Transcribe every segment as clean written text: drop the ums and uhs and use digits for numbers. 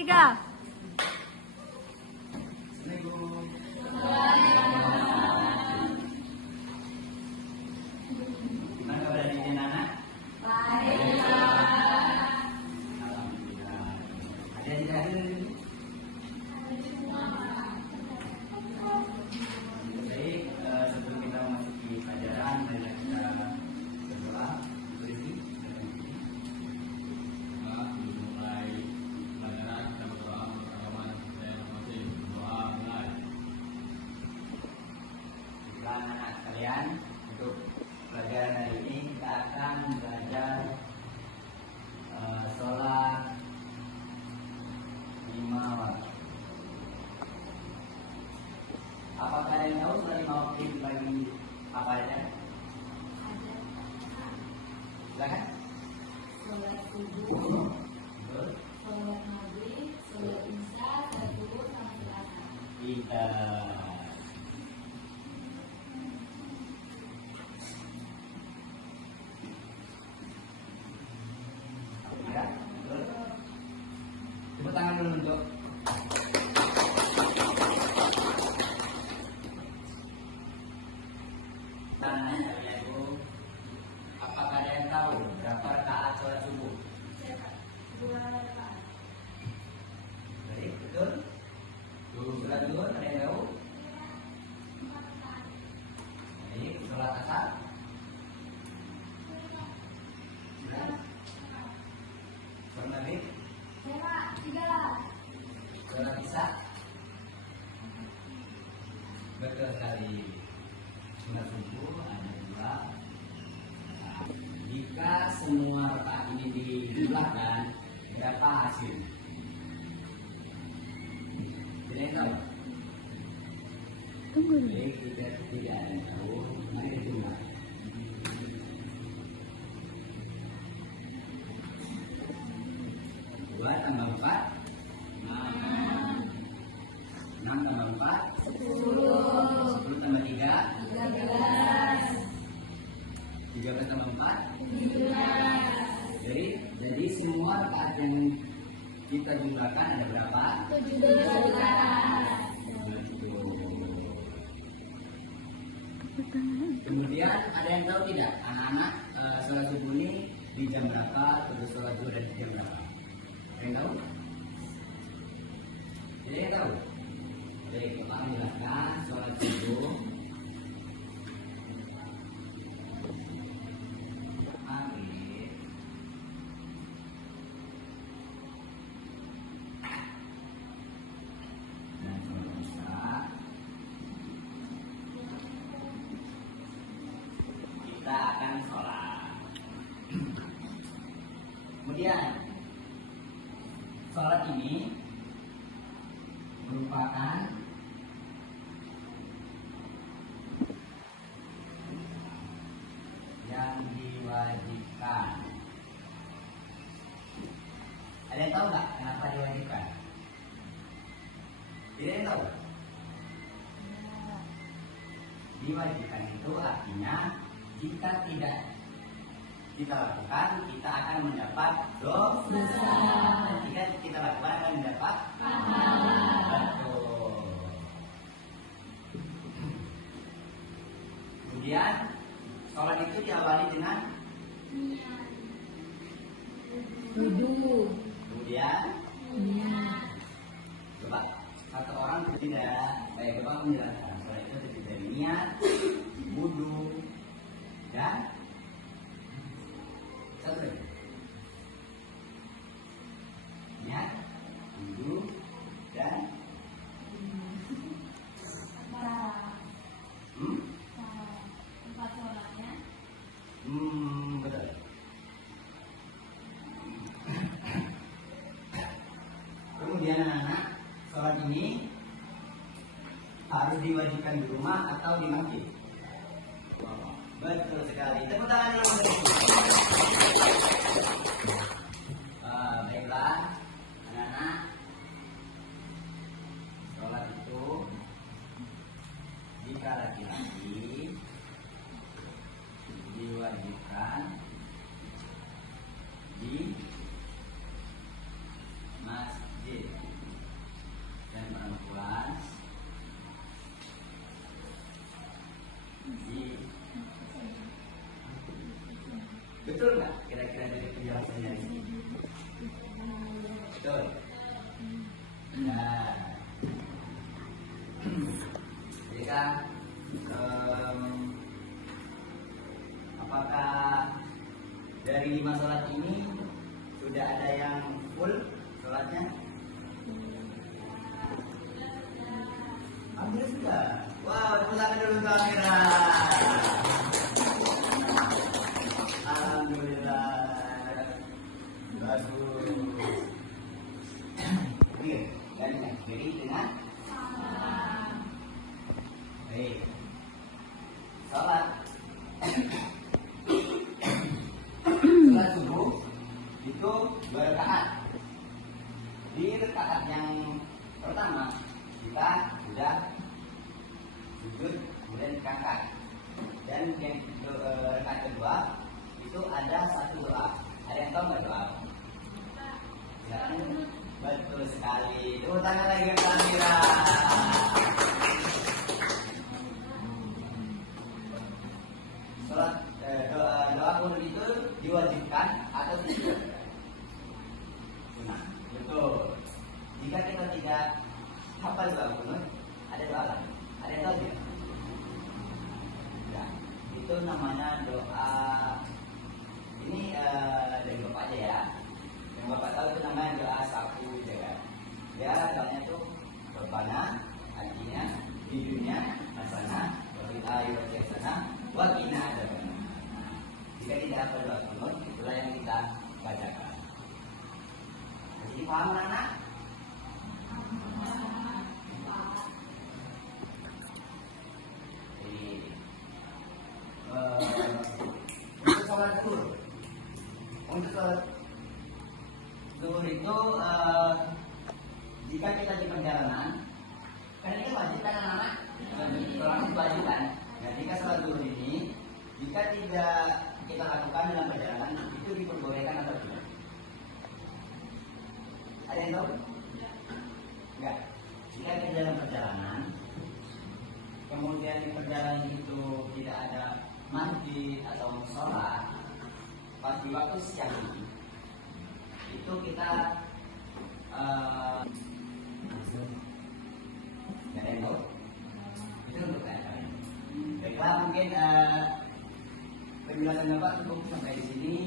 3. Gimana kabar adik dan anak? Baik. Alhamdulillah. Ada yang tidak hadir hari ini? Baik, sebelum kita memasuki pelajaran, marilah kita berdoa. Beri Mulai pelajaran kita berdoa bersama saya masing doa mulai. Baiklah anak sekalian, untuk pelajaran hari ini kita akan belajar sholat 5 waktu. Apakah ada yang tahu sholat 5 waktu dibagi apa aja? Silakan. Sholat subuh, Betul. sholat maghrib, sholat isya, sholat zuhur, sama sholat asar. Kita ya, betul. Tepuk tangan dulu untuk tangannya kalian Bu. Apakah ada yang tahu berapa rakaat sholat subuh? Dua rakaat. Baik, betul. Sholat zuhur ada yang tahu? Baik, sholat asar? Sholat maghrib? Tiga. Sholat isya? Betul sekali. Sholat subuh ada 2. Jika semua rakaat ini dijumlahkan, berapa hasil? Tidak yang tahu? Tunggu nih. Baik, tidak ada yang tahu. Mari dijumlah. Dua tambah 4 6 tambah 4 10 tambah 3 13 tambah 4 jadi semua rakaat yang kita jumlahkan ada berapa? 17 rakaat. Betul. Kemudian ada yang tahu tidak anak-anak sholat subuh ini di jam berapa, terus sholat zuhur dan di jam berapa? Ada yang tahu? Tidak yang tahu? Baik, Bapak menjelaskan sholat subuh maghrib dan sholat isya kita akan sholat. Kemudian sholat ini merupakan yang diwajibkan. Ada yang tahu nggak kenapa diwajibkan? Tidak yang tahu. Diwajibkan itu artinya jika tidak kita lakukan, kita akan mendapat dosa. Dan jika kita lakukan akan mendapat pahala. Betul. Kemudian sholat itu diawali dengan Wudu. kemudian coba satu orang tidak baik Bapak menjelaskan sholat itu terdiri dari niat, wudu, dan satu lagi. Niat, wudu, dan Empat sholatnya. betul. Kemudian anak-anak, sholat ini harus diwajibkan di rumah atau di masjid? Betul sekali. Tepuk tangan dulu. Baiklah, anak-anak, sholat itu jika laki-laki diwajibkan di masjid. Betul. Nah, jadi kan apakah dari 5 sholat ini sudah ada yang full sholatnya? Hampir sudah. Wow, tepuk tangan dulu untuk Amira. Alhamdulillah. Bagus. Oke, dan jadi dengan baik. Sholat subuh itu 2 rakaat. Di rakaat yang pertama kita sudah sujud kemudian diangkat, dan yang rakaat kedua itu ada satu doa. Ada yang tahu nggak doa? Silakan. Betul sekali. Tepuk tangan lagi ke Amira. Sholat doa kunut itu diwajibkan atau tidak? Sunnah. Betul. Jika kita tidak hafal doa kunut, ada doa lain. Ada yang tahu tidak? Ya, itu namanya doa. Ini dari Bapak aja ya. Yang Bapak tahu itu namanya doa sapu jagat. Ya, doanya itu Rabbana, artinya di dunia hasanah, wa fil akhirati hasanah, wa qina adzabannar. Jika tidak hafal doa kunut, itulah yang kita bacakan. Jadi paham anak? Untuk sholat zuhur, zuhur itu jika kita di perjalanan, kan ini wajib kan anak-anak? Sholat itu wajib kan? Nah, jika sholat zuhur ini, jika tidak kita lakukan dalam perjalanan, itu diperbolehkan atau tidak? Ada yang tahu? Enggak. Jika kita dalam perjalanan, kemudian di perjalanan itu tidak ada masjid atau sholat, pas di waktu siang ini, itu kita nggak ada yang tahu. Itu untuk kalian. Baiklah, mungkin penjelasan Bapak cukup sampai di sini.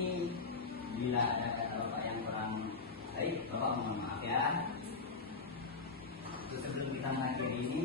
Bila ada kata Bapak yang kurang baik, Bapak mohon maaf ya. Sebelum kita mengakhiri ini,